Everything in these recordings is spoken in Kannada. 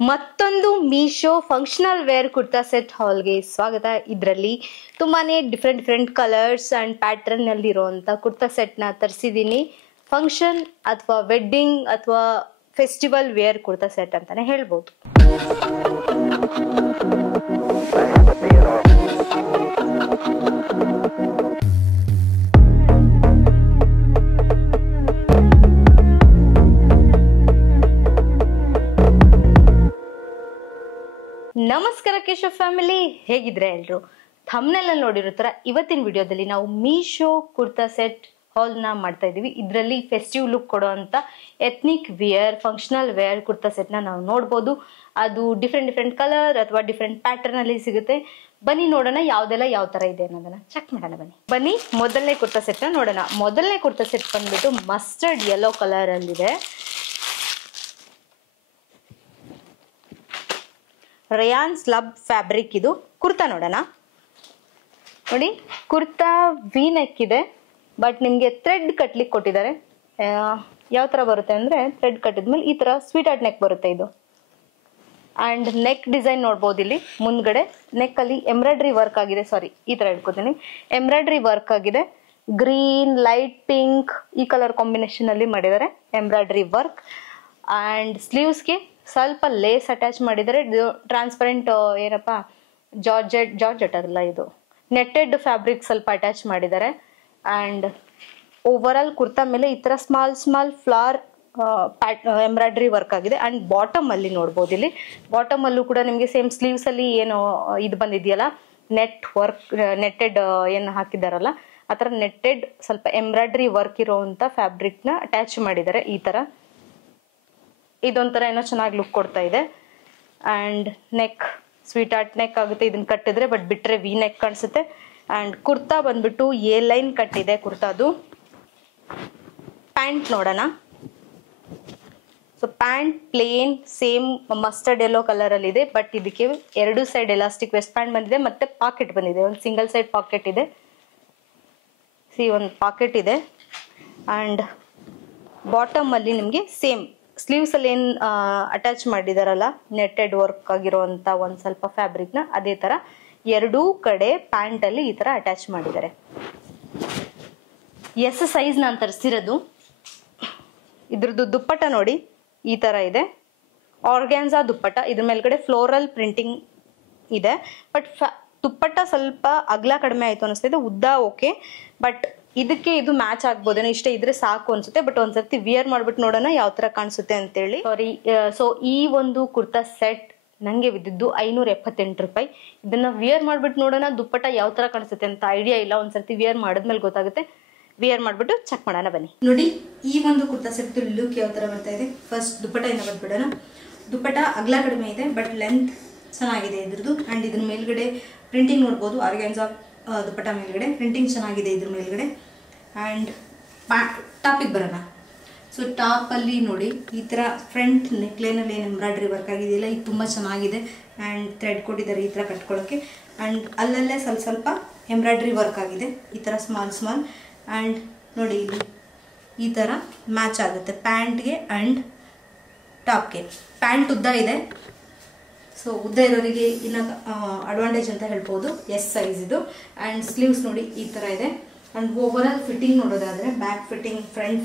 ಮತ್ತೊಂದು Meesho functional wear kurta set ಹಾಲ್ಗೆ ಸ್ವಾಗತ. ಇದರಲ್ಲಿ ತುಂಬಾನೇ ಡಿಫ್ರೆಂಟ್ ಕಲರ್ಸ್ ಅಂಡ್ ಪ್ಯಾಟರ್ನ್ ನಲ್ಲಿ ಇರುವಂತ ಕುರ್ತಾ ಸೆಟ್ ನ ತರಿಸಿದೀನಿ. ಫಂಕ್ಷನ್ ಅಥವಾ ವೆಡ್ಡಿಂಗ್ ಅಥವಾ ಫೆಸ್ಟಿವಲ್ ವೇರ್ ಕುರ್ತಾ ಸೆಟ್ ಅಂತಾನೆ ಹೇಳ್ಬೋದು. ನಮಸ್ಕಾರ ಕೇಶವ್ ಫ್ಯಾಮಿಲಿ, ಹೇಗಿದ್ರೆ ಎಲ್ರು? ಥಂಬ್ನೇಲ್ ಅಲ್ಲಿ ನೋಡಿರೋ ತರ ಇವತ್ತಿನ ವಿಡಿಯೋದಲ್ಲಿ ನಾವು ಮೀಶೋ ಕುರ್ತಾ ಸೆಟ್ ಹಾಲ್ ನ ಮಾಡ್ತಾ ಇದೀವಿ. ಇದರಲ್ಲಿ ಫೆಸ್ಟಿವ್ ಲುಕ್ ಕೊಡೋ ಅಂತ ethnic wear functional wear kurta set ನ ನಾವು ನೋಡ್ಬೋದು. ಅದು ಡಿಫ್ರೆಂಟ್ ಕಲರ್ ಅಥವಾ ಡಿಫ್ರೆಂಟ್ ಪ್ಯಾಟರ್ನ್ ಅಲ್ಲಿ ಸಿಗುತ್ತೆ. ಬನ್ನಿ ನೋಡೋಣ ಯಾವ್ದೆಲ್ಲ ಯಾವ ತರ ಇದೆ ಅನ್ನೋದನ್ನ ಚೆಕ್ ಮಾಡೋಣ. ಬನ್ನಿ ಮೊದಲನೇ ಕುರ್ತಾ ಸೆಟ್ ನ ನೋಡೋಣ. ಮೊದಲನೇ ಕುರ್ತಾ ಸೆಟ್ ಬಂದ್ಬಿಟ್ಟು ಮಸ್ಟರ್ಡ್ ಯೆಲ್ಲೋ ಕಲರ್ ಅಲ್ಲಿದೆ. ರಯಾನ್ ಸ್ಲಬ್ ಫ್ಯಾಬ್ರಿಕ್ ಇದು ಕುರ್ತಾ. ನೋಡೋಣ ನೋಡಿ, ಕುರ್ತಾ ವಿ ನೆಕ್ ಇದೆ, ಬಟ್ ನಿಮ್ಗೆ ಥ್ರೆಡ್ ಕಟ್ಲಿಕ್ಕೆ ಕೊಟ್ಟಿದ್ದಾರೆ. ಯಾವ ತರ ಬರುತ್ತೆ ಅಂದ್ರೆ ಥ್ರೆಡ್ ಕಟ್ಟಿದ್ಮೇಲೆ ಈ ತರ ಸ್ವೀಟ್ ಆರ್ಟ್ ನೆಕ್ ಬರುತ್ತೆ ಇದು. ಅಂಡ್ ನೆಕ್ ಡಿಸೈನ್ ನೋಡ್ಬೋದು. ಇಲ್ಲಿ ಮುಂದ್ಗಡೆ ನೆಕ್ ಅಲ್ಲಿ ಎಂಬ್ರಾಯ್ಡ್ರಿ ವರ್ಕ್ ಆಗಿದೆ. ಸಾರಿ, ಈ ತರ ಇಟ್ಕೋತೀನಿ. ಎಂಬ್ರಾಯ್ಡ್ರಿ ವರ್ಕ್ ಆಗಿದೆ. ಗ್ರೀನ್, ಲೈಟ್ ಪಿಂಕ್ ಈ ಕಲರ್ ಕಾಂಬಿನೇಷನ್ ಅಲ್ಲಿ ಮಾಡಿದ್ದಾರೆ ಎಂಬ್ರಾಯ್ಡ್ರಿ ವರ್ಕ್. ಅಂಡ್ ಸ್ಲೀವ್ಸ್ಗೆ ಸ್ವಲ್ಪ ಲೇಸ್ ಅಟ್ಯಾಚ್ ಮಾಡಿದರೆ. ಟ್ರಾನ್ಸ್ಪರೆಂಟ್ ಏನಪ್ಪ ಜಾರ್ಜೆಟ್ ಅಲ್ಲ, ಇದು ನೆಟ್ಟೆಡ್ ಫ್ಯಾಬ್ರಿಕ್ ಸ್ವಲ್ಪ ಅಟ್ಯಾಚ್ ಮಾಡಿದ್ದಾರೆ. ಅಂಡ್ ಓವರ್ ಆಲ್ ಕುರ್ತಾ ಮೇಲೆ ಈ ತರ ಸ್ಮಾಲ್ ಫ್ಲವರ್ ಎಂಬ್ರಾಯ್ಡ್ರಿ ವರ್ಕ್ ಆಗಿದೆ. ಅಂಡ್ ಬಾಟಮ್ ಅಲ್ಲಿ ನೋಡ್ಬೋದು. ಇಲ್ಲಿ ಬಾಟಮ್ ಅಲ್ಲೂ ಕೂಡ ನಿಮ್ಗೆ ಸೇಮ್ ಸ್ಲೀವ್ಸ್ ಅಲ್ಲಿ ಏನು ಇದು ಬಂದಿದೆಯಲ್ಲ, ನೆಟ್ಟೆಡ್ ಏನು ಹಾಕಿದಾರಲ್ಲ ಆ ತರ ನೆಟ್ಟೆಡ್ ಸ್ವಲ್ಪ ಎಂಬ್ರಾಯ್ಡ್ರಿ ವರ್ಕ್ ಇರೋಂತ ಫ್ಯಾಬ್ರಿಕ್ ನ ಅಟ್ಯಾಚ್ ಮಾಡಿದ್ದಾರೆ. ಈ ತರ ಇದೊಂಥರ ಏನೋ ಚೆನ್ನಾಗಿ ಲುಕ್ ಕೊಡ್ತಾ ಇದೆ. And neck sweetheart neck ಆಗುತ್ತೆ ಇದನ್ನ ಕಟ್ಟಿದ್ರೆ, ಬಟ್ ಬಿಟ್ರೆ ವಿ ನೆಕ್ ಕಾಣಿಸುತ್ತೆ. ಅಂಡ್ ಕುರ್ತಾ ಬಂದ್ಬಿಟ್ಟು ಎ ಲೈನ್ ಕಟ್ಟಿದೆ ಕುರ್ತಾದು. ಪ್ಯಾಂಟ್ ನೋಡೋಣ. So pant plain same mustard yellow colour ಅಲ್ಲಿ ಇದೆ, ಬಟ್ ಇದಕ್ಕೆ ಎರಡು ಸೈಡ್ ಎಲಾಸ್ಟಿಕ್ ವೆಸ್ಟ್ ಪ್ಯಾಂಟ್ ಬಂದಿದೆ, ಮತ್ತೆ ಪಾಕೆಟ್ ಬಂದಿದೆ. ಒಂದು ಸಿಂಗಲ್ ಸೈಡ್ ಪಾಕೆಟ್ ಇದೆ. ಒಂದು ಪಾಕೆಟ್ ಇದೆ. ಅಂಡ್ ಬಾಟಮ್ ಅಲ್ಲಿ ನಿಮ್ಗೆ ಸೇಮ್ ಸ್ಲೀವ್ಸ್ ಅಲ್ಲಿ ಏನ್ ಅಟ್ಯಾಚ್ ಮಾಡಿದಾರಲ್ಲ ನೆಟ್ಟೆಡ್ ವರ್ಕ್ ಆಗಿರುವಂತ ಒಂದ್ ಸ್ವಲ್ಪ ಫ್ಯಾಬ್ರಿಕ್ ನ, ಅದೇ ತರ ಎರಡೂ ಕಡೆ ಪ್ಯಾಂಟ್ ಅಲ್ಲಿ ಈ ತರ ಅಟ್ಯಾಚ್ ಮಾಡಿದ್ದಾರೆ. ಎಸ್ ಸೈಜ್ ನಾನು ತರಿಸಿರೋದು. ಇದ್ರದ್ದು ದುಪ್ಪಟ್ಟ ನೋಡಿ ಈ ತರ ಇದೆ. ಆರ್ಗ್ಯಾನ್ಸಾ ದುಪ್ಪಟ್ಟ. ಇದ್ರ ಮೇಲ್ಗಡೆ ಫ್ಲೋರಲ್ ಪ್ರಿಂಟಿಂಗ್ ಇದೆ, ಬಟ್ ದುಪ್ಪಟ್ಟ ಸ್ವಲ್ಪ ಅಗಲ ಕಡಿಮೆ ಆಯ್ತು ಅನಿಸ್ತಿದೆ. ಉದ್ದ ಓಕೆ, ಬಟ್ ಇದಕ್ಕೆ ಇದು ಮ್ಯಾಚ್ ಆಗ್ಬೋದೇನೋ. ಇಷ್ಟ ಇದ್ರೆ ಸಾಕು ಅನ್ಸುತ್ತೆ, ಬಟ್ ಒಂದ್ಸರ್ತಿ ವಿಯರ್ ಮಾಡ್ಬಿಟ್ಟು ನೋಡೋಣ ಯಾವ ತರ ಕಾಣಿಸುತ್ತೆ ಅಂತೇಳಿ. ಸೊ ಈ ಒಂದು ಕುರ್ತಾ ಸೆಟ್ ನಂಗೆ ಬಿದ್ದಿದ್ದು 578 ರೂಪಾಯಿ. ಇದನ್ನ ವಿಯರ್ ಮಾಡ್ಬಿಟ್ಟು ನೋಡೋಣ ದುಪ್ಪಟ್ಟ ಯಾವ ತರ ಕಾಣಿಸುತ್ತೆ ಅಂತ ಐಡಿಯಾ ಇಲ್ಲ. ಒಂದ್ಸರ್ತಿ ವಿಯರ್ ಮಾಡಿದ್ಮೇಲೆ ಗೊತ್ತಾಗುತ್ತೆ. ವಿಯರ್ ಮಾಡ್ಬಿಟ್ಟು ಚೆಕ್ ಮಾಡೋಣ ಬನ್ನಿ. ನೋಡಿ ಈ ಒಂದು ಕುರ್ತಾ ಸೆಟ್ ಲುಕ್ ಯಾವ ತರ ಬರ್ತಾ ಇದೆ. ಫಸ್ಟ್ ದುಪ್ಪಟ್ಟ ಇಂದ ಬಂದ್ಬಿಡೋಣ. ದುಪ್ಪಟ್ಟ ಅಗಲ ಕಡಿಮೆ ಇದೆ, ಬಟ್ ಲೆಂತ್ ಚೆನ್ನಾಗಿದೆ ಇದ್ರದ್ದು. ಅಂಡ್ ಇದ್ರ ಮೇಲ್ಗಡೆ ಪ್ರಿಂಟಿಂಗ್ ನೋಡ್ಬೋದು. ಆರ್ಗ್ಯಾನ್ಸಾ ದುಪ್ಪಟ್ಟ ಮೇಲ್ಗಡೆ ಪ್ರಿಂಟಿಂಗ್ ಚೆನ್ನಾಗಿದೆ ಇದ್ರ ಮೇಲ್ಗಡೆ. ಅಂಡ್ ಟಾಪಿಗೆ ಬರೋಣ. ಸೊ ಟಾಪ್ ಅಲ್ಲಿ ನೋಡಿ ಈ ತರ ಫ್ರಂಟ್ ನೆಕ್ಲೈನ್ ಅಲ್ಲಿ ಏನು ಎಂಬ್ರಾಯ್ಡ್ರಿ ವರ್ಕ್ ಆಗಿದೆಯಲ್ಲ, ಇದು ತುಂಬಾ ಚೆನ್ನಾಗಿದೆ. ಅಂಡ್ ಥ್ರೆಡ್ ಕೊಟ್ಟಿದ್ದಾರೆ ಈ ತರ ಕಟ್ಕೊಳ್ಳೋಕೆ. ಅಂಡ್ ಅಲ್ಲಲ್ಲೇ ಸ್ವಲ್ಪ ಎಂಬ್ರಾಯ್ಡ್ರಿ ವರ್ಕ್ ಆಗಿದೆ ಈ ತರ ಸ್ಮಾಲ್. ಅಂಡ್ ನೋಡಿ ಇಲ್ಲಿ ಈ ತರ ಮ್ಯಾಚ್ ಆಗುತ್ತೆ ಪ್ಯಾಂಟ್ಗೆ ಅಂಡ್ ಟಾಪ್ಗೆ. ಪ್ಯಾಂಟ್ ಉದ್ದ ಇದೆ, ಸೊ ಉದ್ದ ಇರೋರಿಗೆ ಇನ್ನ ಅಡ್ವಾಂಟೇಜ್ ಅಂತ ಹೇಳ್ಬೋದು. ಎಸ್ ಸೈಜ್ ಇದು. ಅಂಡ್ ಸ್ಲೀವ್ಸ್ ನೋಡಿ ಈ ತರ ಇದೆ. ಅಂಡ್ ಓವರ್ ಆಲ್ ಫಿಟ್ಟಿಂಗ್ ನೋಡೋದಾದ್ರೆ ಬ್ಯಾಕ್ ಫಿಟ್ಟಿಂಗ್, ಫ್ರಂಟ್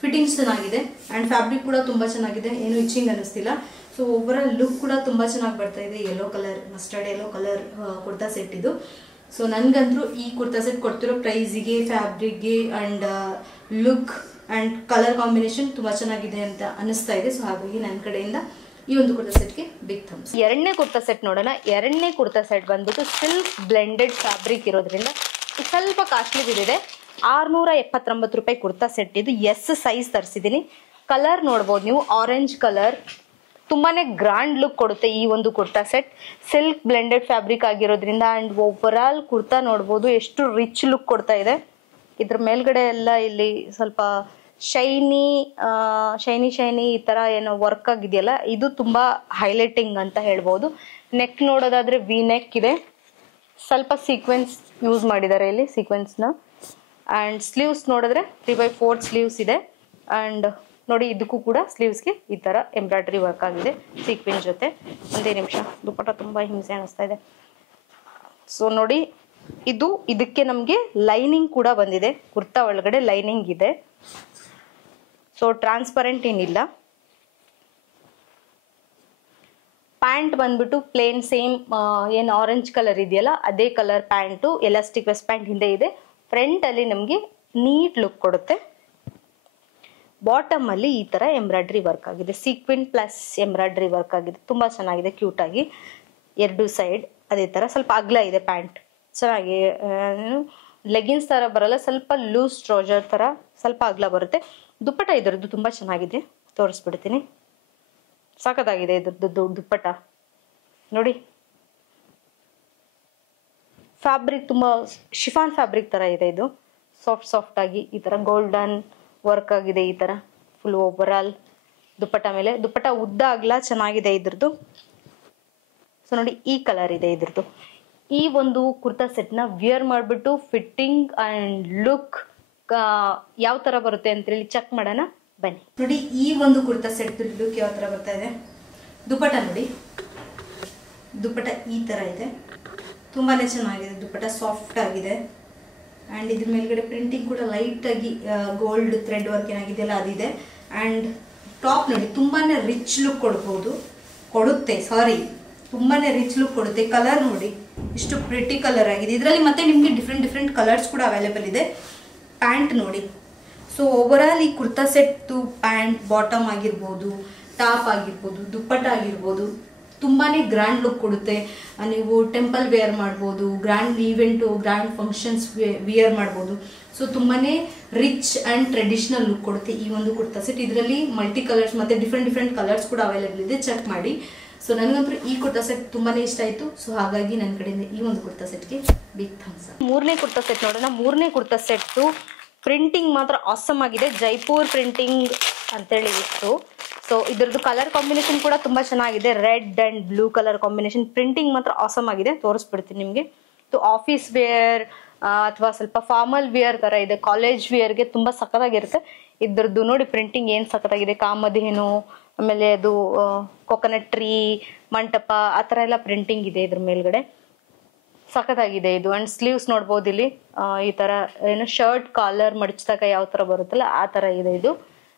ಫಿಟ್ಟಿಂಗ್ಸ್ ಚೆನ್ನಾಗಿದೆ. ಅಂಡ್ ಫ್ಯಾಬ್ರಿಕ್ ಕೂಡ ತುಂಬಾ ಚೆನ್ನಾಗಿದೆ, ಏನು ಇಚ್ಚಿಂಗ್ ಅನ್ನಿಸ್ತಿಲ್ಲ. ಸೊ ಓವರ್ ಆಲ್ ಲುಕ್ ಕೂಡ ತುಂಬಾ ಚೆನ್ನಾಗಿ ಬರ್ತಾ ಇದೆ. Yellow colour, mustard yellow colour kurta set ಇದು. ಸೊ ನನ್ಗಂತೂ ಈ ಕುರ್ತಾ ಸೆಟ್ ಕೊಡ್ತಿರೋ ಪ್ರೈಸಿಗೆ, ಫ್ಯಾಬ್ರಿಕ್ಗೆ and look and colour combination ತುಂಬಾ ಚೆನ್ನಾಗಿದೆ ಅಂತ ಅನಿಸ್ತಾ ಇದೆ. ಸೊ ಹಾಗಾಗಿ ನನ್ನ ಕಡೆಯಿಂದ ಈ ಒಂದು ಕುರ್ತಾ ಸೆಟ್ಗೆ ಬಿಗ್ ಥಮ್ಸ್. ಎರಡನೇ ಕುರ್ತಾ ಸೆಟ್ ನೋಡೋಣ. ಎರಡನೇ ಕುರ್ತಾ ಸೆಟ್ ಬಂದ್ಬಿಟ್ಟು ಸಿಲ್ಕ್ ಬ್ಲೆಂಡೆಡ್ ಫ್ಯಾಬ್ರಿಕ್ ಇರೋದ್ರಿಂದ ಸ್ವಲ್ಪ ಕಾಸ್ಟ್ಲಿ ಬಿದ್ದಿದೆ. 679 ರೂಪಾಯಿ ಕುರ್ತಾ ಸೆಟ್ ಇದು. ಎಸ್ ಸೈಜ್ ತರಿಸಿದ್ದೀನಿ. ಕಲರ್ ನೋಡ್ಬೋದು ನೀವು, ಆರೆಂಜ್ ಕಲರ್. ತುಂಬಾನೇ ಗ್ರ್ಯಾಂಡ್ ಲುಕ್ ಕೊಡುತ್ತೆ ಈ ಒಂದು kurta set. Silk blended fabric ಆಗಿರೋದ್ರಿಂದ. ಅಂಡ್ ಓವರ್ ಆಲ್ ಕುರ್ತಾ ನೋಡ್ಬೋದು ಎಷ್ಟು ರಿಚ್ ಲುಕ್ ಕೊಡ್ತಾ ಇದೆ. ಇದ್ರ ಮೇಲ್ಗಡೆ ಎಲ್ಲ ಇಲ್ಲಿ ಸ್ವಲ್ಪ ಶೈನಿ ಈ ತರ ಏನೋ ವರ್ಕ್ ಆಗಿದೆಯಲ್ಲ, ಇದು ತುಂಬಾ ಹೈಲೈಟಿಂಗ್ ಅಂತ ಹೇಳ್ಬೋದು. ನೆಕ್ ನೋಡೋದಾದ್ರೆ ವಿ ನೆಕ್ ಇದೆ. ಸ್ವಲ್ಪ ಸೀಕ್ವೆನ್ಸ್ ಯೂಸ್ ಮಾಡಿದ್ದಾರೆ ಇಲ್ಲಿ, ಸೀಕ್ವೆನ್ಸ್ ನ. ಅಂಡ್ ಸ್ಲೀವ್ಸ್ ನೋಡಿದ್ರೆ 3/4 ಸ್ಲೀವ್ಸ್ ಇದೆ. ಅಂಡ್ ನೋಡಿ ಇದಕ್ಕೂ ಕೂಡ ಸ್ಲೀವ್ಸ್ಗೆ ಈ ತರ ಎಂಬ್ರಾಯ್ಡರಿ ವರ್ಕ್ ಆಗಿದೆ ಸೀಕ್ವೆನ್ಸ್ ಜೊತೆ. ಒಂದೇ ನಿಮಿಷ, ದುಪ್ಪಟ್ಟ ತುಂಬಾ ಹಿಂಸೆ ಅನಿಸ್ತಾ ಇದೆ. ಸೊ ನೋಡಿ ಇದಕ್ಕೆ ನಮಗೆ ಲೈನಿಂಗ್ ಕೂಡ ಬಂದಿದೆ, ಕುರ್ತಾ ಒಳಗಡೆ ಲೈನಿಂಗ್ ಇದೆ. ಸೊ ಟ್ರಾನ್ಸ್ಪರೆಂಟ್ ಏನಿಲ್ಲ. ಪ್ಯಾಂಟ್ ಬಂದ್ಬಿಟ್ಟು ಪ್ಲೇನ್ ಸೇಮ್ ಏನು ಆರೆಂಜ್ ಕಲರ್ ಇದೆಯಲ್ಲ ಅದೇ colour pant, elastic waist pant ಹಿಂದೆ ಇದೆ. ಫ್ರಂಟ್ ಅಲ್ಲಿ ನಮಗೆ ನೀಟ್ ಲುಕ್ ಕೊಡುತ್ತೆ. ಬಾಟಮ್ ಅಲ್ಲಿ ಈ ತರ ಎಂಬ್ರಾಯ್ಡರಿ ವರ್ಕ್ ಆಗಿದೆ, ಸೀಕ್ವೆನ್ ಪ್ಲಸ್ ಎಂಬ್ರಾಯ್ಡರಿ ವರ್ಕ್ ಆಗಿದೆ. ತುಂಬಾ ಚೆನ್ನಾಗಿದೆ, ಕ್ಯೂಟ್ ಆಗಿ. ಎರಡು ಸೈಡ್ ಅದೇ ತರ ಸ್ವಲ್ಪ ಅಗಲ ಇದೆ ಪ್ಯಾಂಟ್, ಚೆನ್ನಾಗಿ ಲೆಗಿನ್ಸ್ ತರ ಬರಲ್ಲ, ಸ್ವಲ್ಪ ಲೂಸ್ ಟ್ರೌಸರ್ ತರ ಸ್ವಲ್ಪ ಅಗಲ ಬರುತ್ತೆ. ದುಪ್ಪಟ್ಟ ಇದರದ್ದು ತುಂಬಾ ಚೆನ್ನಾಗಿದೆ, ತೋರಿಸ್ಬಿಡ್ತೀನಿ. ಸಾಕತ್ತಾಗಿದೆ ಇದ್ರದ್ದು ದುಪ್ಪಟ್ಟ ನೋಡಿ. ಫ್ಯಾಬ್ರಿಕ್ ತುಂಬಾ ಶಿಫಾನ್ ಫ್ಯಾಬ್ರಿಕ್ ತರ ಇದೆ. ಇದು ಸಾಫ್ಟ್ ಆಗಿ ಈ ತರ ಗೋಲ್ಡನ್ ವರ್ಕ್ ಆಗಿದೆ. ಈ ತರ ಫುಲ್ ಓವರ್ ಆಲ್ ದುಪ್ಪಟ್ಟ ಮೇಲೆ. ದುಪ್ಪಟ್ಟ ಉದ್ದ ಅಗಲ ಚೆನ್ನಾಗಿದೆ ಇದ್ರದ್ದು. ಸೊ ನೋಡಿ ಈ ಕಲರ್ ಇದೆ ಇದ್ರದ್ದು. ಈ ಒಂದು ಕುರ್ತಾ ಸೆಟ್ ನ ವಿಯರ್ ಮಾಡ್ಬಿಟ್ಟು ಫಿಟ್ಟಿಂಗ್ ಅಂಡ್ ಲುಕ್ ಯಾವ ತರ ಬರುತ್ತೆ ಅಂತ ಹೇಳಿ ಚೆಕ್ ಮಾಡೋಣ ಬನ್ನಿ. ನೋಡಿ ಈ ಒಂದು ಕುರ್ತಾ ಸೆಟ್ ಲುಕ್ ಯಾವ ತರ ಬರ್ತಾ ಇದೆ. ದುಪ್ಪಟ್ಟ ನೋಡಿ, ದುಪ್ಪಟ್ಟ ಈ ತರ ಇದೆ, ತುಂಬಾನೇ ಚೆನ್ನಾಗಿದೆ. ದುಪ್ಪಟ್ಟ ಸಾಫ್ಟ್ ಆಗಿದೆ ಅಂಡ್ ಇದ್ರ ಮೇಲ್ಗಡೆ ಪ್ರಿಂಟಿಂಗ್ ಕೂಡ ಲೈಟ್ ಆಗಿ ಗೋಲ್ಡ್ ಥ್ರೆಡ್ ವರ್ಕ್ ಏನಾಗಿದೆಯಲ್ಲ ಅದಿದೆ. ಅಂಡ್ ಟಾಪ್ ನೋಡಿ ತುಂಬಾನೇ ರಿಚ್ ಲುಕ್ ತುಂಬಾನೇ ರಿಚ್ ಲುಕ್ ಕೊಡುತ್ತೆ. ಕಲರ್ ನೋಡಿ ಇಷ್ಟು ಪ್ರಿಟಿ ಕಲರ್ ಆಗಿದೆ. ಇದರಲ್ಲಿ ಮತ್ತೆ ನಿಮಗೆ ಡಿಫ್ರೆಂಟ್ ಕಲರ್ಸ್ ಕೂಡ ಅವೈಲೇಬಲ್ ಇದೆ. ಪ್ಯಾಂಟ್ ನೋಡಿ. ಸೊ ಓವರ್ ಆಲ್ ಈ ಕುರ್ತಾ ಸೆಟ್ ಪ್ಯಾಂಟ್, ಬಾಟಮ್ ಆಗಿರ್ಬೋದು, ಟಾಪ್ ಆಗಿರ್ಬೋದು, ದುಪ್ಪಟ್ಟ ಆಗಿರ್ಬೋದು, ತುಂಬಾನೇ ಗ್ರ್ಯಾಂಡ್ ಲುಕ್ ಕೊಡುತ್ತೆ. ನೀವು ಟೆಂಪಲ್ ವೇರ್ ಮಾಡ್ಬೋದು, grand event, grand functions wear ಮಾಡ್ಬೋದು. ಸೊ ತುಂಬಾನೇ ರಿಚ್ ಅಂಡ್ ಟ್ರೆಡಿಷನಲ್ ಲುಕ್ ಕೊಡುತ್ತೆ ಈ ಒಂದು ಕುರ್ತಾ ಸೆಟ್. ಇದರಲ್ಲಿ ಮಲ್ಟಿ ಕಲರ್ಸ್ ಮತ್ತೆ ಡಿಫ್ರೆಂಟ್ ಕಲರ್ಸ್ ಕೂಡ ಅವೈಲೇಬಲ್ ಇದೆ, ಚೆಕ್ ಮಾಡಿ. ಸೊ ನನಗಂತೂ ಈ ಕುರ್ತಾ ಸೆಟ್ ತುಂಬಾನೇ ಇಷ್ಟ ಆಯ್ತು. ಸೊ ಹಾಗಾಗಿ ನನ್ನ ಕಡೆಯಿಂದ ಈ ಒಂದು ಕುರ್ತಾ ಸೆಟ್ಗೆ ಬಿಗ್ ಥಮ್ಸ್ ಅಪ್. ಮೂರನೇ ಕುರ್ತಾ ಸೆಟ್ ನೋಡೋಣ. ಮೂರನೇ ಕುರ್ತಾ ಸೆಟ್ ಪ್ರಿಂಟಿಂಗ್ ಮಾತ್ರ ಆಸಮ್ ಆಗಿದೆ, ಜೈಪುರ್ ಪ್ರಿಂಟಿಂಗ್ ಅಂತೇಳಿ ಇತ್ತು. ಸೊ ಇದ್ರದ್ದು ಕಲರ್ ಕಾಂಬಿನೇಷನ್ ಕೂಡ ತುಂಬಾ ಚೆನ್ನಾಗಿದೆ, red and blue colour combination. Printing ಮಾತ್ರ ಆಸಮ್ ಆಗಿದೆ, ತೋರಿಸ್ಬಿಡ್ತೀನಿ ನಿಮಗೆ. ಸೊ ಆಫೀಸ್ ವೇರ್ ಅಥವಾ ಸ್ವಲ್ಪ ಫಾರ್ಮಲ್ ವೇರ್ ತರ ಇದೆ, ಕಾಲೇಜ್ ವೇರ್ಗೆ ತುಂಬಾ ಸಖತ್ತಾಗಿರುತ್ತೆ. ಇದ್ರದ್ದು ನೋಡಿ ಪ್ರಿಂಟಿಂಗ್ ಏನ್ ಸಖತ್ತಾಗಿದೆ. ಕಾಮಧೇನು, ಆಮೇಲೆ ಅದು ಕೊಕೊನಟ್ ಟ್ರೀ, ಮಂಟಪ ಆ ಥರ ಎಲ್ಲ ಪ್ರಿಂಟಿಂಗ್ ಇದೆ ಇದ್ರ ಮೇಲ್ಗಡೆ. ಸಖತ್ತಾಗಿದೆ ಇದು. ಅಂಡ್ ಸ್ಲೀವ್ಸ್ ನೋಡ್ಬೋದು ಇಲ್ಲಿ ಈ ತರ ಏನು ಶರ್ಟ್ ಕಾಲರ್ ಮಡಚಿದಾಗ ಯಾವ ತರ ಬರುತ್ತಲ್ಲ ಆ ತರ ಇದೆ ಇದು.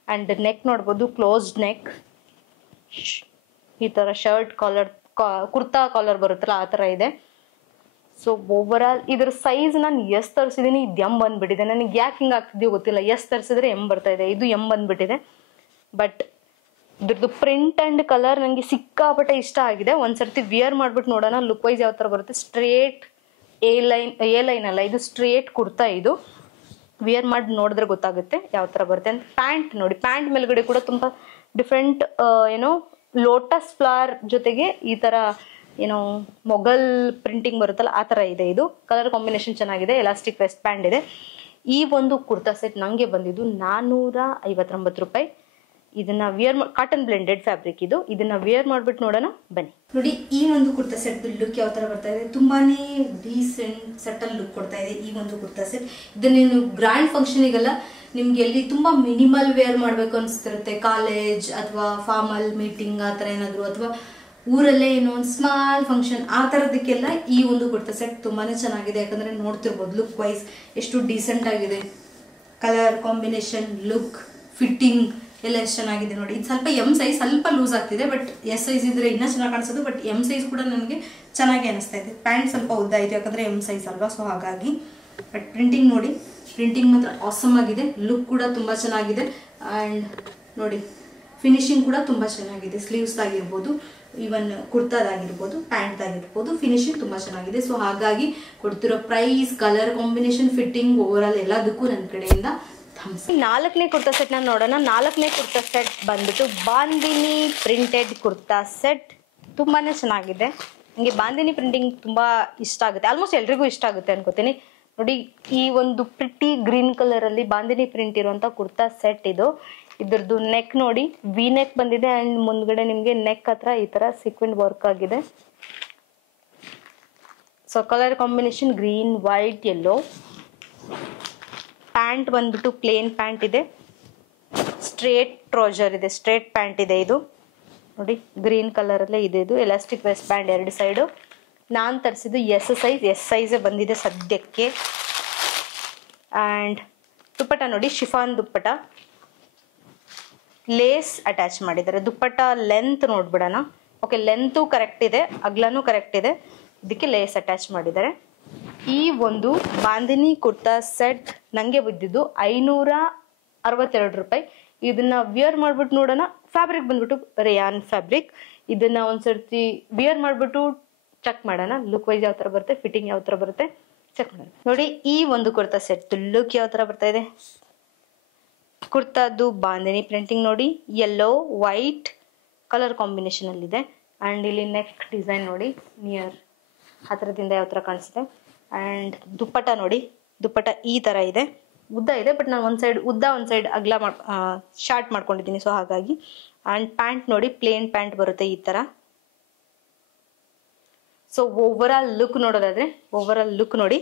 ಅಂಡ್ ನೆಕ್ ನೋಡ್ಬೋದು, ಕ್ಲೋಸ್ಡ್ ನೆಕ್. ಈ ತರ ಶರ್ಟ್ ಕಾಲರ್, ಕುರ್ತಾ ಕಾಲರ್ ಬರುತ್ತಲ್ಲ ಆ ತರ ಇದೆ. ಸೊ ಓವರ್ ಆಲ್ ಇದ್ರ ಸೈಜ್ ನಾನು ಎಸ್ ತರಿಸಿದೀನಿ, ಇದು ಎಂ ಬಂದ್ಬಿಟ್ಟಿದೆ. ನನಗೆ ಯಾಕೆ ಹಿಂಗೆ ಆಗ್ತಿದೆಯೋ ಗೊತ್ತಿಲ್ಲ. ಎಸ್ ತರಿಸಿದ್ರೆ ಎಂ ಬರ್ತಾ ಇದೆ, ಇದು ಎಂ ಬಂದ್ಬಿಟ್ಟಿದೆ. ಬಟ್ ಇದ್ರದ್ದು ಪ್ರಿಂಟ್ ಅಂಡ್ ಕಲರ್ ನನಗೆ ಸಿಕ್ಕಾಪಟ್ಟೆ ಇಷ್ಟ ಆಗಿದೆ. ಒಂದ್ಸರ್ತಿ ವಿಯರ್ ಮಾಡ್ಬಿಟ್ಟು ನೋಡೋಣ ಲುಕ್ ವೈಸ್ ಯಾವ ತರ ಬರುತ್ತೆ. ಸ್ಟ್ರೇಟ್ ಎ ಲೈನ್ ಅಲ್ಲ, ಇದು ಸ್ಟ್ರೇಟ್ ಕುರ್ತಾ. ಇದು ವಿಯರ್ ಮಾಡಿ ನೋಡಿದ್ರೆ ಗೊತ್ತಾಗುತ್ತೆ ಯಾವ ತರ ಬರುತ್ತೆ ಅಂತ. ಪ್ಯಾಂಟ್ ನೋಡಿ, ಪ್ಯಾಂಟ್ ಮೇಲ್ಗಡೆ ಕೂಡ ತುಂಬಾ ಡಿಫ್ರೆಂಟ್ ಏನೋ ಲೋಟಸ್ ಫ್ಲವರ್ ಜೊತೆಗೆ ಈ ತರ ಏನೋ ಮೊಘಲ್ ಪ್ರಿಂಟಿಂಗ್ ಬರುತ್ತಲ್ಲ ಆ ತರ ಇದೆ. ಇದು ಕಲರ್ ಕಾಂಬಿನೇಷನ್ ಚೆನ್ನಾಗಿದೆ, ಎಲಾಸ್ಟಿಕ್ ವೆಸ್ಟ್ ಪ್ಯಾಂಟ್ ಇದೆ. ಈ ಒಂದು ಕುರ್ತಾ ಸೆಟ್ ನಂಗೆ ಬಂದಿದ್ದು 459 ರೂಪಾಯಿ. ಇದನ್ನ ವಿಯರ್ ಕಾಟನ್ ಬ್ಲೆಂಡೆಡ್ ಫ್ಯಾಬ್ರಿಕ್ ಇದು. ಇದನ್ನ ವಿಯರ್ ಮಾಡ್ಬಿಟ್ಟು ನೋಡೋಣ ಬನ್ನಿ. ನೋಡಿ ಈ ಒಂದು ಕುರ್ತಾ ಸೆಟ್ ಲುಕ್ ಯಾವ ತರ ಬರ್ತಾ ಇದೆ. ತುಂಬಾನೇ ಡೀಸೆಂಟ್ ಸೆಟಲ್ ಲುಕ್ ಕೊಡ್ತಾ ಇದೆ ಈ ಒಂದು ಕುರ್ತಾ ಸೆಟ್. ಇದನ್ನೇನು ಗ್ರ್ಯಾಂಡ್ ಫಂಕ್ಷನಿಗೆಲ್ಲ ನಿಮ್ಗೆ ಎಲ್ಲಿ ತುಂಬಾ ಮಿನಿಮಲ್ ವೇರ್ ಮಾಡ್ಬೇಕು ಅನ್ಸ್ತಿರುತ್ತೆ, ಕಾಲೇಜ್ ಅಥವಾ ಫಾರ್ಮಲ್ ಮೀಟಿಂಗ್ ಆ ತರ ಏನಾದ್ರು, ಅಥವಾ ಊರಲ್ಲೇ ಏನೋ ಒಂದು ಸ್ಮಾಲ್ ಫಂಕ್ಷನ್ ಆ ತರದಕ್ಕೆಲ್ಲ ಈ ಒಂದು ಕುರ್ತಾ ಸೆಟ್ ತುಂಬಾನೇ ಚೆನ್ನಾಗಿದೆ. ಯಾಕಂದ್ರೆ ನೋಡ್ತಿರ್ಬೋದು ಲುಕ್ ವೈಸ್ ಎಷ್ಟು ಡೀಸೆಂಟ್ ಆಗಿದೆ. ಕಲರ್ ಕಾಂಬಿನೇಷನ್, ಲುಕ್, ಫಿಟ್ಟಿಂಗ್ ಎಲ್ಲ ಎಷ್ಟು ಚೆನ್ನಾಗಿದೆ ನೋಡಿ. ಇದು ಸ್ವಲ್ಪ ಎಂ ಸೈಜ್, ಸ್ವಲ್ಪ ಲೂಸ್ ಆಗ್ತಿದೆ. ಬಟ್ ಎಸ್ ಸೈಜ್ ಇದ್ರೆ ಇನ್ನೂ ಚೆನ್ನಾಗಿ ಕಾಣಿಸೋದು. ಬಟ್ ಎಂ ಸೈಜ್ ಕೂಡ ನನಗೆ ಚೆನ್ನಾಗಿ ಅನಿಸ್ತಾ ಇದೆ. ಪ್ಯಾಂಟ್ ಸ್ವಲ್ಪ ಉದ್ದ ಆಯಿತು ಯಾಕಂದ್ರೆ ಎಂ ಸೈಜ್ ಅಲ್ವಾ, ಸೊ ಹಾಗಾಗಿ. ಬಟ್ ಪ್ರಿಂಟಿಂಗ್ ನೋಡಿ, ಪ್ರಿಂಟಿಂಗ್ ಮಾತ್ರ ಆಸಮ್ ಆಗಿದೆ. ಲುಕ್ ಕೂಡ ತುಂಬಾ ಚೆನ್ನಾಗಿದೆ. ಆ್ಯಂಡ್ ನೋಡಿ ಫಿನಿಶಿಂಗ್ ಕೂಡ ತುಂಬಾ ಚೆನ್ನಾಗಿದೆ. ಸ್ಲೀವ್ಸ್ ಆಗಿರ್ಬೋದು, ಈವನ್ ಕುರ್ತಾದಾಗಿರ್ಬೋದು, ಪ್ಯಾಂಟ್ ಆಗಿರ್ಬೋದು, ಫಿನಿಶಿಂಗ್ ತುಂಬಾ ಚೆನ್ನಾಗಿದೆ. ಸೊ ಹಾಗಾಗಿ ಕೊಡ್ತಿರೋ price, colour combination, fitting, overall ಎಲ್ಲದಕ್ಕೂ ನನ್ನ ಕಡೆಯಿಂದ ನಾಲ್ಕನೇ ಕುರ್ತಾ ಸೆಟ್ ನಾನು ನೋಡೋಣ. ನಾಲ್ಕನೇ ಕುರ್ತಾ ಸೆಟ್ ಬಂದ್ಬಿಟ್ಟು ಬಾಂದಿನಿ ಪ್ರಿಂಟೆಡ್ ಕುರ್ತಾ ಸೆಟ್. ತುಂಬಾನೇ ಚೆನ್ನಾಗಿದೆ. ನನಗೆ ಬಾಂದಿನಿ ಪ್ರಿಂಟಿಂಗ್ ತುಂಬಾ ಇಷ್ಟ ಆಗುತ್ತೆ, ಆಲ್ಮೋಸ್ಟ್ ಎಲ್ರಿಗೂ ಇಷ್ಟ ಆಗುತ್ತೆ ಅನ್ಕೋತೀನಿ. ನೋಡಿ ಈ ಒಂದು ಪ್ರಿಟಿ ಗ್ರೀನ್ ಕಲರ್ ಅಲ್ಲಿ ಬಾಂದಿನಿ ಪ್ರಿಂಟ್ ಇರುವಂತ ಕುರ್ತಾ ಸೆಟ್ ಇದು. ಇದ್ರದ್ದು ನೆಕ್ ನೋಡಿ, ವಿ ನೆಕ್ ಬಂದಿದೆ. ಅಂಡ್ ಮುಂದ್ಗಡೆ ನಿಮ್ಗೆ ನೆಕ್ ಹತ್ರ ಈ ತರ ಸೀಕ್ವೆಂಟ್ ವರ್ಕ್ ಆಗಿದೆ. So colour combination green, white, yellow. Pant ಬಂದ್ಬಿಟ್ಟು ಪ್ಲೇನ್ ಪ್ಯಾಂಟ್ ಇದೆ. ಸ್ಟ್ರೇಟ್ ಟ್ರೌಸರ್ ಇದೆ, ಸ್ಟ್ರೇಟ್ ಪ್ಯಾಂಟ್ ಇದೆ ಇದು ನೋಡಿ, ಗ್ರೀನ್ ಕಲರಲ್ಲೇ ಇದೆ. ಇದು ಎಲಾಸ್ಟಿಕ್ ವೆಸ್ಟ್ ಬ್ಯಾಂಡ್ 2 ಸೈಡು. ನಾನು ತರಿಸಿದ್ದು ಎಸ್ ಸೈಜೇ ಬಂದಿದೆ ಸದ್ಯಕ್ಕೆ. ಆ್ಯಂಡ್ ದುಪ್ಪಟ್ಟ ನೋಡಿ, ಶಿಫಾನ್ ದುಪ್ಪಟ್ಟ, ಲೇಸ್ ಅಟ್ಯಾಚ್ ಮಾಡಿದ್ದಾರೆ. ದುಪ್ಪಟ್ಟ ಲೆಂತ್ ನೋಡ್ಬಿಡೋಣ. ಓಕೆ, ಲೆಂತು ಕರೆಕ್ಟ್ ಇದೆ, ಅಗ್ಲನೂ ಕರೆಕ್ಟ್ ಇದೆ, ಇದಕ್ಕೆ ಲೇಸ್ ಅಟ್ಯಾಚ್ ಮಾಡಿದ್ದಾರೆ. ಈ ಒಂದು ಬಾಂದಿನಿ ಕುರ್ತಾ ಸೆಟ್ ನನಗೆ ಬಿದ್ದಿದ್ದು 562 ರೂಪಾಯಿ. ಇದನ್ನ ವಿಯರ್ ಮಾಡ್ಬಿಟ್ಟು ನೋಡೋಣ. ಫ್ಯಾಬ್ರಿಕ್ ಬಂದ್ಬಿಟ್ಟು ರೇಯಾನ್ ಫ್ಯಾಬ್ರಿಕ್. ಇದನ್ನ ಒಂದ್ಸರ್ತಿ ವಿಯರ್ ಮಾಡ್ಬಿಟ್ಟು ಚೆಕ್ ಮಾಡೋಣ, ಲುಕ್ ವೈಸ್ ಯಾವ ಥರ ಬರುತ್ತೆ, ಫಿಟ್ಟಿಂಗ್ ಯಾವ ಥರ ಬರುತ್ತೆ ಚೆಕ್ ಮಾಡೋಣ. ನೋಡಿ, ಈ ಒಂದು ಕುರ್ತಾ ಸೆಟ್ ಲುಕ್ ಯಾವ ಥರ ಬರ್ತಾ ಇದೆ. ಕುರ್ತಾದ್ದು ಬಾಂದಿನಿ ಪ್ರಿಂಟಿಂಗ್ ನೋಡಿ, ಯೆಲ್ಲೋ ವೈಟ್ ಕಲರ್ ಕಾಂಬಿನೇಷನ್ ಅಲ್ಲಿ ಇದೆ. ಆ್ಯಂಡ್ ಇಲ್ಲಿ ನೆಕ್ ಡಿಸೈನ್ ನೋಡಿ, ನಿಯರ್ ಹತ್ರದಿಂದ ಯಾವ ಥರ ಕಾಣಿಸುತ್ತೆ. ಆ್ಯಂಡ್ ದುಪ್ಪಟ್ಟ ನೋಡಿ, ದುಪ್ಪಟ್ಟ ಈ ಥರ ಇದೆ, ಉದ್ದ ಇದೆ, ಬಟ್ ನಾನು ಒಂದು ಸೈಡ್ ಉದ್ದ ಒಂದು ಸೈಡ್ ಅಗಲ ಶಾರ್ಟ್ ಮಾಡ್ಕೊಂಡಿದ್ದೀನಿ, ಸೊ ಹಾಗಾಗಿ. ಆ್ಯಂಡ್ ಪ್ಯಾಂಟ್ ನೋಡಿ, ಪ್ಲೇನ್ ಪ್ಯಾಂಟ್ ಬರುತ್ತೆ ಈ ಥರ. ಸೊ ಓವರ್ ಆಲ್ ಲುಕ್ ನೋಡೋದಾದ್ರೆ, ಓವರ್ ಆಲ್ ಲುಕ್ ನೋಡಿ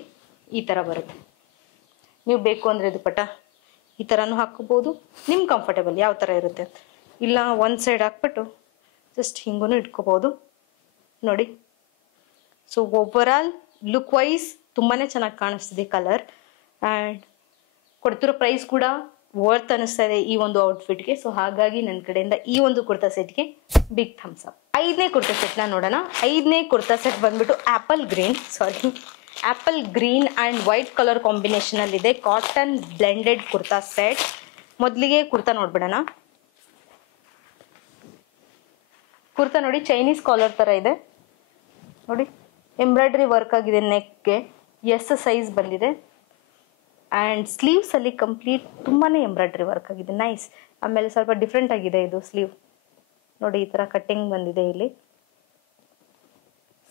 ಈ ಥರ ಬರುತ್ತೆ. ನೀವು ಬೇಕು ಅಂದರೆ ದುಪ್ಪಟ್ಟ ಈ ಥರನೂ ಹಾಕೋಬೋದು, ನಿಮ್ಮ ಕಂಫರ್ಟೇಬಲ್ ಯಾವ ಥರ ಇರುತ್ತೆ. ಇಲ್ಲ ಒಂದು ಸೈಡ್ ಹಾಕ್ಬಿಟ್ಟು ಜಸ್ಟ್ ಹಿಂಗೂ ಇಟ್ಕೋಬೋದು ನೋಡಿ. So overall look wise ತುಂಬಾ ಚೆನ್ನಾಗಿ ಕಾಣಿಸ್ತಿದೆ ಕಲರ್. ಆ್ಯಂಡ್ ಕೊಡ್ತಿರೋ ಪ್ರೈಸ್ ಕೂಡ ವರ್ತ್ ಅನ್ನಿಸ್ತಾ ಇದೆ ಈ ಒಂದು ಔಟ್ಫಿಟ್ಗೆ. ಸೊ ಹಾಗಾಗಿ ನನ್ನ ಕಡೆಯಿಂದ ಈ ಒಂದು ಕುರ್ತಾ ಸೆಟ್ಗೆ ಬಿಗ್ ಥಮ್ಸ್ ಅಪ್. 5ನೇ ಕುರ್ತಾ ಸೆಟ್ನ ನೋಡೋಣ. 5ನೇ ಕುರ್ತಾ ಸೆಟ್ ಬಂದ್ಬಿಟ್ಟು apple green and white colour combination ಅಲ್ಲಿ ಇದೆ. Cotton blended kurta set. ಮೊದಲಿಗೆ ಕುರ್ತಾ ನೋಡ್ಬಿಡೋಣ. ಕುರ್ತಾ ನೋಡಿ, ಚೈನೀಸ್ ಕಾಲರ್ ತರ ಇದೆ ನೋಡಿ, ಎಂಬ್ರಾಯ್ಡ್ರಿ ವರ್ಕ್ ಆಗಿದೆ. ನೆಕ್ಗೆ ಎಸ್ ಸೈಜ್ ಬಂದಿದೆ. ಆ್ಯಂಡ್ ಸ್ಲೀವ್ಸ್ ಅಲ್ಲಿ ಕಂಪ್ಲೀಟ್ ತುಂಬಾನೇ ಎಂಬ್ರಾಯ್ಡ್ರಿ ವರ್ಕ್ ಆಗಿದೆ, ನೈಸ್. ಆಮೇಲೆ ಸ್ವಲ್ಪ ಡಿಫ್ರೆಂಟ್ ಆಗಿದೆ ಇದು ಸ್ಲೀವ್ ನೋಡಿ, ಈ ತರ ಕಟ್ಟಿಂಗ್ ಬಂದಿದೆ. ಇಲ್ಲಿ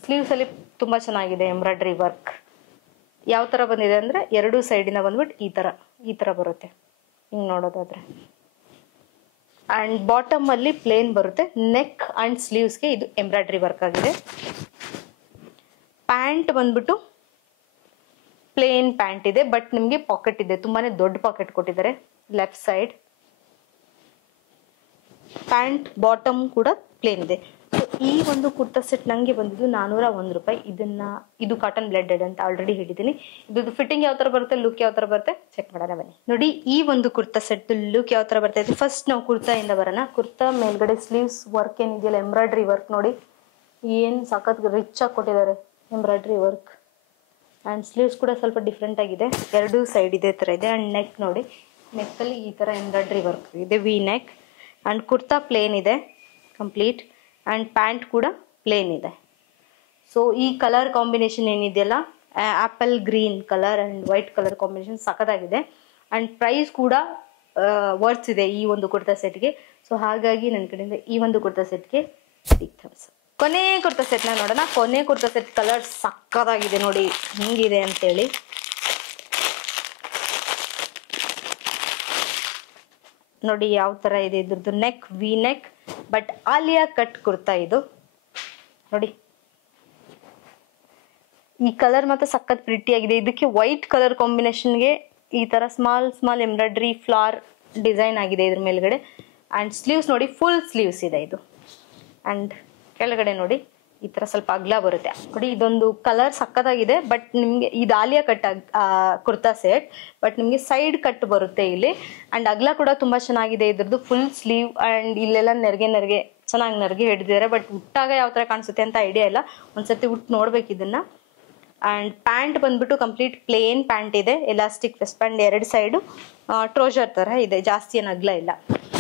ಸ್ಲೀವ್ಸ್ ಅಲ್ಲಿ ತುಂಬಾ ಚೆನ್ನಾಗಿದೆ ಎಂಬ್ರಾಯ್ಡ್ರಿ ವರ್ಕ್. ಯಾವ ತರ ಬಂದಿದೆ ಅಂದ್ರೆ 2 ಸೈಡಿನ ಬಂದ್ಬಿಟ್ಟು ಈ ತರ ಬರುತ್ತೆ ಹಿಂಗ್ ನೋಡೋದಾದ್ರೆ. ಆ್ಯಂಡ್ ಬಾಟಮ್ ಅಲ್ಲಿ ಪ್ಲೇನ್ ಬರುತ್ತೆ. ನೆಕ್ ಆ್ಯಂಡ್ ಸ್ಲೀವ್ಸ್ಗೆ ಇದು ಎಂಬ್ರಾಯ್ಡ್ರಿ ವರ್ಕ್ ಆಗಿದೆ. ಪ್ಯಾಂಟ್ ಬಂದ್ಬಿಟ್ಟು ಪ್ಲೇನ್ ಪ್ಯಾಂಟ್ ಇದೆ, ಬಟ್ ನಿಮಗೆ ಪಾಕೆಟ್ ಇದೆ, ತುಂಬಾನೇ ದೊಡ್ಡ ಪಾಕೆಟ್ ಕೊಟ್ಟಿದ್ದಾರೆ ಲೆಫ್ಟ್ ಸೈಡ್. ಪ್ಯಾಂಟ್ ಬಾಟಮ್ ಕೂಡ ಪ್ಲೇನ್ ಇದೆ. ಸೊ ಈ ಒಂದು ಕುರ್ತಾ ಸೆಟ್ ನಂಗೆ ಬಂದಿದ್ದು 401 ರೂಪಾಯಿ. ಇದು ಕಾಟನ್ ಬ್ಲೆಂಡೆಡ್ ಅಂತ ಆಲ್ರೆಡಿ ಹೇಳಿದ್ದೀನಿ. ಇದು ಫಿಟ್ಟಿಂಗ್ ಯಾವ ತರ ಬರುತ್ತೆ, ಲುಕ್ ಯಾವ ತರ ಬರುತ್ತೆ ಚೆಕ್ ಮಾಡೋಣ ಬನ್ನಿ. ನೋಡಿ, ಈ ಒಂದು ಕುರ್ತಾ ಸೆಟ್ ಲುಕ್ ಯಾವ ತರ ಬರ್ತಾ ಇದೆ. ಫಸ್ಟ್ ನಾವು ಕುರ್ತಾಯಿಂದ ಬರೋಣ. ಕುರ್ತಾ ಮೇಲ್ಗಡೆ ಸ್ಲೀವ್ಸ್ ವರ್ಕ್ ಏನಿದೆಯಲ್ಲ, ಎಂಬ್ರಾಯ್ಡ್ರಿ ವರ್ಕ್ ನೋಡಿ, ಏನ್ ಸಖತ್ ರಿಚ್ ಆಗಿ ಕೊಟ್ಟಿದ್ದಾರೆ ಎಂಬ್ರಾಯ್ಡ್ರಿ ವರ್ಕ್. ಆ್ಯಂಡ್ ಸ್ಲೀವ್ಸ್ ಕೂಡ ಸ್ವಲ್ಪ ಡಿಫ್ರೆಂಟ್ ಆಗಿದೆ, 2 ಸೈಡ್ ಇದೇ ಥರ ಇದೆ. ಆ್ಯಂಡ್ ನೆಕ್ ನೋಡಿ, ನೆಕ್ಕಲ್ಲಿ ಈ ಥರ ಎಂಬ್ರಾಯ್ಡ್ರಿ ವರ್ಕ್ ಇದೆ, V neck. And kurta plain ಇದೆ ಕಂಪ್ಲೀಟ್. ಆ್ಯಂಡ್ ಪ್ಯಾಂಟ್ ಕೂಡ ಪ್ಲೇನ್ ಇದೆ. ಸೊ ಈ ಕಲರ್ ಕಾಂಬಿನೇಷನ್ ಏನಿದೆಯಲ್ಲ, apple green colour and white colour combination ಸಖತ್ತಾಗಿದೆ. ಆ್ಯಂಡ್ ಪ್ರೈಸ್ ಕೂಡ ವರ್ತ್ಸ್ ಇದೆ ಈ ಒಂದು ಕುರ್ತಾ ಸೆಟ್ಗೆ. ಸೊ ಹಾಗಾಗಿ ನನ್ನ ಕಡೆಯಿಂದ ಈ ಒಂದು ಕುರ್ತಾ ಸೆಟ್ಗೆ ಬಿಗ್ ಥಮ್ಸ್ ಅಪ್. ಕೊನೆ ಕುರ್ತಾ ಸೆಟ್ನ ನೋಡೋಣ. ಕೊನೆ ಕುರ್ತಾ ಸೆಟ್ ಕಲರ್ ಸಕ್ಕತ್ತಾಗಿದೆ ನೋಡಿ, ಹಿಂಗಿದೆ ಅಂತೇಳಿ. ನೋಡಿ ಯಾವ ತರ ಇದೆ ಇದ್ರದ್ದು neck, V neck, but Alia cut kurta ಇದು ನೋಡಿ. ಈ ಕಲರ್ ಮಾತ್ರ ಸಖತ್ ಪ್ರಿಟಿ ಆಗಿದೆ. ಇದಕ್ಕೆ ವೈಟ್ ಕಲರ್ ಕಾಂಬಿನೇಷನ್ಗೆ ಈ ತರ ಸ್ಮಾಲ್ ಎಂಬ್ರಾಯ್ಡ್ರಿ ಫ್ಲವರ್ ಡಿಸೈನ್ ಆಗಿದೆ ಇದ್ರ ಮೇಲ್ಗಡೆ. ಆ್ಯಂಡ್ ಸ್ಲೀವ್ಸ್ ನೋಡಿ, ಫುಲ್ ಸ್ಲೀವ್ಸ್ ಇದೆ ಇದು. ಆ್ಯಂಡ್ ಕೆಳಗಡೆ ನೋಡಿ ಈ ತರ ಸ್ವಲ್ಪ ಅಗ್ಲ ಬರುತ್ತೆ ನೋಡಿ. ಇದೊಂದು ಕಲರ್ ಸಕ್ಕತ್ತಾಗಿದೆ, ಬಟ್ ನಿಮ್ಗೆ ಇದು Alia cut kurta set, but ನಿಮ್ಗೆ ಸೈಡ್ ಕಟ್ ಬರುತ್ತೆ ಇಲ್ಲಿ. ಅಂಡ್ ಅಗ್ಲ ಕೂಡ ತುಂಬಾ ಚೆನ್ನಾಗಿದೆ ಇದ್ರದ್ದು, ಫುಲ್ ಸ್ಲೀವ್. ಅಂಡ್ ಇಲ್ಲೆಲ್ಲ ನೆರಿಗೆ ಚೆನ್ನಾಗಿ ನೆರಿಗೆ ಹಿಡಿದಿದ್ದಾರೆ, ಬಟ್ ಉಟ್ಟಾಗ ಯಾವ ತರ ಕಾಣಿಸುತ್ತೆ ಅಂತ ಐಡಿಯಾ ಇಲ್ಲ, ಒಂದ್ಸತಿ ಉಟ್ಟು ನೋಡ್ಬೇಕು ಇದನ್ನ. ಅಂಡ್ ಪ್ಯಾಂಟ್ ಬಂದ್ಬಿಟ್ಟು ಕಂಪ್ಲೀಟ್ ಪ್ಲೇನ್ ಪ್ಯಾಂಟ್ ಇದೆ, elastic waist band 2 side trouser ತರ ಇದೆ, ಜಾಸ್ತಿ ಏನು ಅಗ್ಲ ಇಲ್ಲ.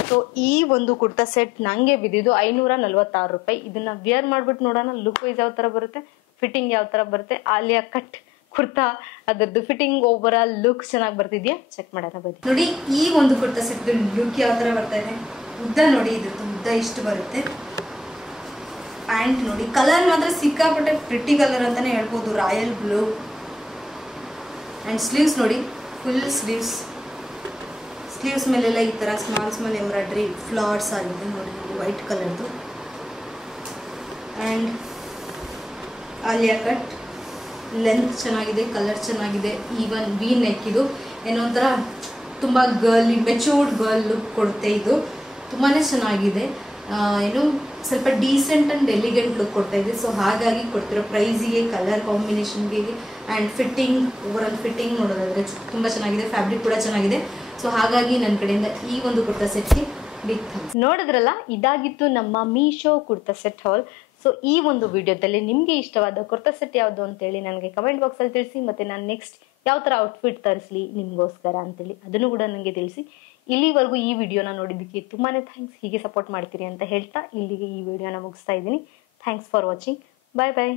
ಸೊ ಈ ಒಂದು ಕುರ್ತಾ ಸೆಟ್ ನಂಗೆ ಬಿದ್ದಿದ್ದು 546 ರೂಪಾಯಿ. ಇದನ್ನ ವಿಯರ್ ಮಾಡ್ಬಿಟ್ಟು ನೋಡೋಣ, ಲುಕ್ ವೈಸ್ ಯಾವ ತರ ಬರುತ್ತೆ, ಫಿಟ್ಟಿಂಗ್ ಯಾವ ತರ ಬರುತ್ತೆ. ಆಲಿಯಾ ಕಟ್ ಕುರ್ತಾ ಅದರದ್ದು ಫಿಟ್ಟಿಂಗ್ ಓವರ್ ಆಲ್ ಲುಕ್ ಚೆನ್ನಾಗಿ ಬರ್ತಿದ್ಯಾ ಚೆಕ್ ಮಾಡೋಣ ಬನ್ನಿ. ನೋಡಿ ಈ ಒಂದು ಕುರ್ತಾ ಸೆಟ್ ಲುಕ್ ಯಾವ ತರ ಬರ್ತಾ ಇದೆ. ಉದ್ದ ನೋಡಿ, ಇದ್ರದ್ದು ಉದ್ದ ಇಷ್ಟು ಬರುತ್ತೆ. ಪ್ಯಾಂಟ್ ನೋಡಿ, ಕಲರ್ ಮಾತ್ರ ಸಿಕ್ಕಾಪಟ್ಟೆ ಪ್ರಿಟಿ ಕಲರ್ ಅಂತಾನೆ ಹೇಳ್ಬೋದು, ರಾಯಲ್ ಬ್ಲೂ. ಅಂಡ್ ಸ್ಲೀವ್ಸ್ ನೋಡಿ, ಫುಲ್ ಸ್ಲೀವ್ಸ್ ಮೇಲೆಲ್ಲ ಈ ತರ ಸ್ಮಾಲ್ ಎಂಬ್ರಾಯ್ಡ್ರಿ ಫ್ಲವರ್ಸ್ ಆಗಿದೆ ನೋಡಿ, ವೈಟ್ ಕಲರ್ದು. ಅಂಡ್ ಆಲಿಯಾ ಕಟ್, ಲೆಂತ್ ಚೆನ್ನಾಗಿದೆ, ಕಲರ್ ಚೆನ್ನಾಗಿದೆ, ಈವನ್ ವಿ ನೆಕ್. ಇದು ಏನೋ ಒಂಥರ ತುಂಬ ಮೆಚೂರ್ಡ್ ಗರ್ಲ್ ಲುಕ್ ಕೊಡುತ್ತೆ. ಇದು ತುಂಬಾ ಚೆನ್ನಾಗಿದೆ. ಏನು ಸ್ವಲ್ಪ ಡೀಸೆಂಟ್ ಆ್ಯಂಡ್ ಎಲಿಗೆಂಟ್ ಲುಕ್ ಕೊಡ್ತಾ ಇದೆ. ಸೊ ಹಾಗಾಗಿ ಕೊಡ್ತಿರೋ ಪ್ರೈಸಿಗೆ, ಕಲರ್ ಕಾಂಬಿನೇಷನ್ಗೆ ಆ್ಯಂಡ್ ಫಿಟ್ಟಿಂಗ್, ಓವರಾಲ್ ಫಿಟ್ಟಿಂಗ್ ನೋಡೋದಾದರೆ ತುಂಬ ಚೆನ್ನಾಗಿದೆ. ಫ್ಯಾಬ್ರಿಕ್ ಕೂಡ ಚೆನ್ನಾಗಿದೆ. ಸೊ ಹಾಗಾಗಿ ನನ್ನ ಕಡೆಯಿಂದ ಈ ಒಂದು ಕುರ್ತಾ ಸೆಟ್ಗೆ ಬಿಗ್ ಥ್ಯಾಂಕ್ಸ್. ನೋಡಿದ್ರಲ್ಲ, ಇದಾಗಿತ್ತು ನಮ್ಮ ಮೀಶೋ ಕುರ್ತಾ ಸೆಟ್ ಹಾಲ್. ಸೊ ಈ ಒಂದು ವಿಡಿಯೋದಲ್ಲಿ ನಿಮಗೆ ಇಷ್ಟವಾದ ಕುರ್ತಾ ಸೆಟ್ ಯಾವುದು ಅಂತೇಳಿ ನನಗೆ ಕಮೆಂಟ್ ಬಾಕ್ಸಲ್ಲಿ ತಿಳಿಸಿ. ಮತ್ತು ನಾನು ನೆಕ್ಸ್ಟ್ ಯಾವ ಥರ ಔಟ್ಫಿಟ್ ತರಿಸಲಿ ನಿಮಗೋಸ್ಕರ ಅಂತೇಳಿ ಅದನ್ನು ಕೂಡ ನನಗೆ ತಿಳಿಸಿ. ಇಲ್ಲಿವರೆಗೂ ಈ ವಿಡಿಯೋನ ನೋಡಿದ್ದಕ್ಕೆ ತುಂಬಾ ಥ್ಯಾಂಕ್ಸ್. ಹೀಗೆ ಸಪೋರ್ಟ್ ಮಾಡ್ತೀರಿ ಅಂತ ಹೇಳ್ತಾ ಇಲ್ಲಿಗೆ ಈ ವಿಡಿಯೋನ ಮುಗಿಸ್ತಾ ಇದ್ದೀನಿ. Thanks for watching. Bye bye.